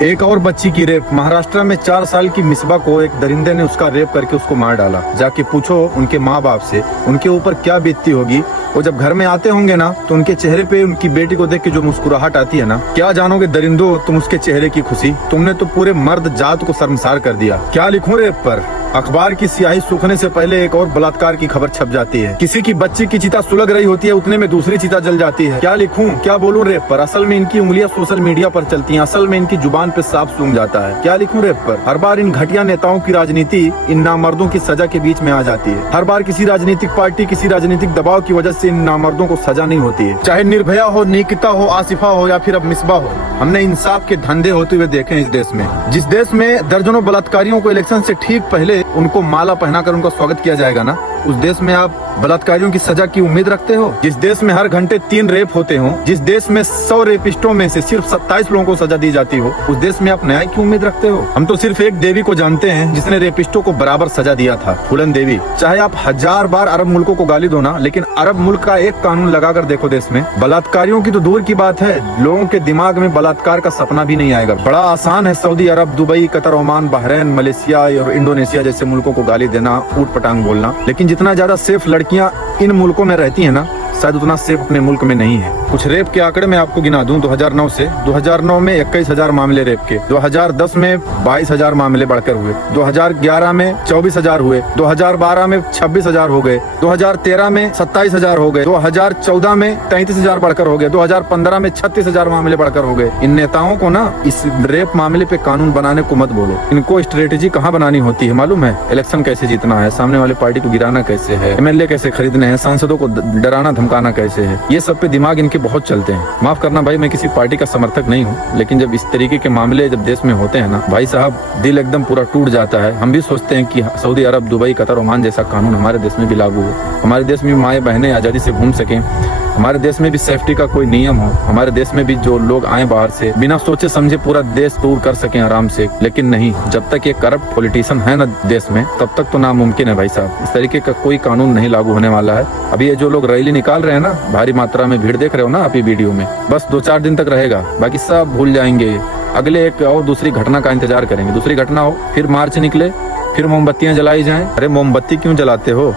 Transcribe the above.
एक और बच्ची की रेप। महाराष्ट्र में 4 साल की मिसबा को एक दरिंदे ने उसका रेप करके उसको मार डाला। जाके पूछो उनके माँ बाप से उनके ऊपर क्या बीतती होगी। वो जब घर में आते होंगे ना तो उनके चेहरे पे उनकी बेटी को देख के जो मुस्कुराहट आती है ना, क्या जानोगे दरिंदो तुम उसके चेहरे की खुशी। तुमने तो पूरे मर्द जात को शर्मसार कर दिया। क्या लिखूं रेप पर? अखबार की स्याही सूखने से पहले एक और बलात्कार की खबर छप जाती है। किसी की बच्ची की चिता सुलग रही होती है, उतने में दूसरी चिता जल जाती है। क्या लिखूं, क्या बोलूं रेप पर? असल में इनकी उंगलियां सोशल मीडिया पर चलती हैं, असल में इनकी जुबान पे सांप सूंघ जाता है। क्या लिखूं रेप पर? हर बार इन घटिया नेताओं की राजनीति इन नामर्दों की सजा के बीच में आ जाती है। हर बार किसी राजनीतिक पार्टी किसी राजनीतिक दबाव की वजह से इन नामर्दों को सजा नहीं होती है। चाहे निर्भया हो, निकिता हो, आसिफा हो या फिर अब मिसबा हो, हमने इंसाफ के धंधे होते हुए देखे इस देश में। जिस देश में दर्जनों बलात्कारियों को इलेक्शन से ठीक पहले उनको माला पहनाकर उनका स्वागत किया जाएगा ना, उस देश में आप बलात्कारियों की सजा की उम्मीद रखते हो? जिस देश में हर घंटे 3 रेप होते हो, जिस देश में 100 रेपिस्टों में से सिर्फ 27 लोगों को सजा दी जाती हो, उस देश में आप न्याय की उम्मीद रखते हो? हम तो सिर्फ एक देवी को जानते हैं जिसने रेपिस्टों को बराबर सजा दिया था, फूलन देवी। चाहे आप 1000 बार अरब मुल्कों को गाली दो ना, लेकिन अरब मुल्क का एक कानून लगा कर देखो देश में, बलात्कारियों की तो दूर की बात है, लोगों के दिमाग में बलात्कार का सपना भी नहीं आएगा। बड़ा आसान है Saudi Arab, Dubai, Qatar, Oman, Bahrain, Malaysia और इंडोनेशिया जैसे मुल्कों को गाली देना, ऊट पटांग बोलना, लेकिन जितना ज्यादा सेफ लड़कियां इन मुल्कों में रहती है ना, शायद उतना सेफ अपने मुल्क में नहीं है। कुछ रेप के आंकड़े मैं आपको गिना दूं। 2009 से 2009 में 21,000 मामले रेप के, 2010 में 22,000 मामले बढ़कर हुए, 2011 में 24,000 हुए, 2012 में 26,000 हो गए, 2013 में 27,000 हो गए, 2014 में 33,000 बढ़कर हो गए, 2015 में 36,000 मामले बढ़कर हो गए। इन नेताओं को ना इस रेप मामले पे कानून बनाने को मत बोलो। इनको स्ट्रेटेजी कहाँ बनानी होती है मालूम है? इलेक्शन कैसे जीतना है, सामने वाले पार्टी को गिराना कैसे है, MLA कैसे खरीदने हैं, सांसदों को डराना धमकाना कैसे है, ये सब पे दिमाग इनके बहुत चलते हैं। माफ करना भाई, मैं किसी पार्टी का समर्थक नहीं हूँ, लेकिन जब इस तरीके के मामले जब देश में होते हैं ना भाई साहब, दिल एकदम पूरा टूट जाता है। हम भी सोचते हैं कि Saudi Arab, Dubai, Qatar, Oman जैसा कानून हमारे देश में भी लागू हो, हमारे देश में माएँ बहनें आजादी से घूम सकें, हमारे देश में भी सेफ्टी का कोई नियम हो, हमारे देश में भी जो लोग आए बाहर से बिना सोचे समझे पूरा देश टूर कर सकें आराम से। लेकिन नहीं, जब तक ये करप्ट पॉलिटिशियन है ना देश में, तब तक तो नामुमकिन है भाई साहब। इस तरीके का कोई कानून नहीं लागू होने वाला है। अभी ये जो लोग रैली निकाल रहे हैं ना, भारी मात्रा में भीड़ देख रहे हो ना आप ये वीडियो में, बस 2-4 दिन तक रहेगा, बाकी सब भूल जाएंगे। अगले एक और दूसरी घटना का इंतजार करेंगे, दूसरी घटना हो, फिर मार्च निकले, फिर मोमबत्तियां जलाई जाएं। अरे मोमबत्ती क्यों जलाते हो?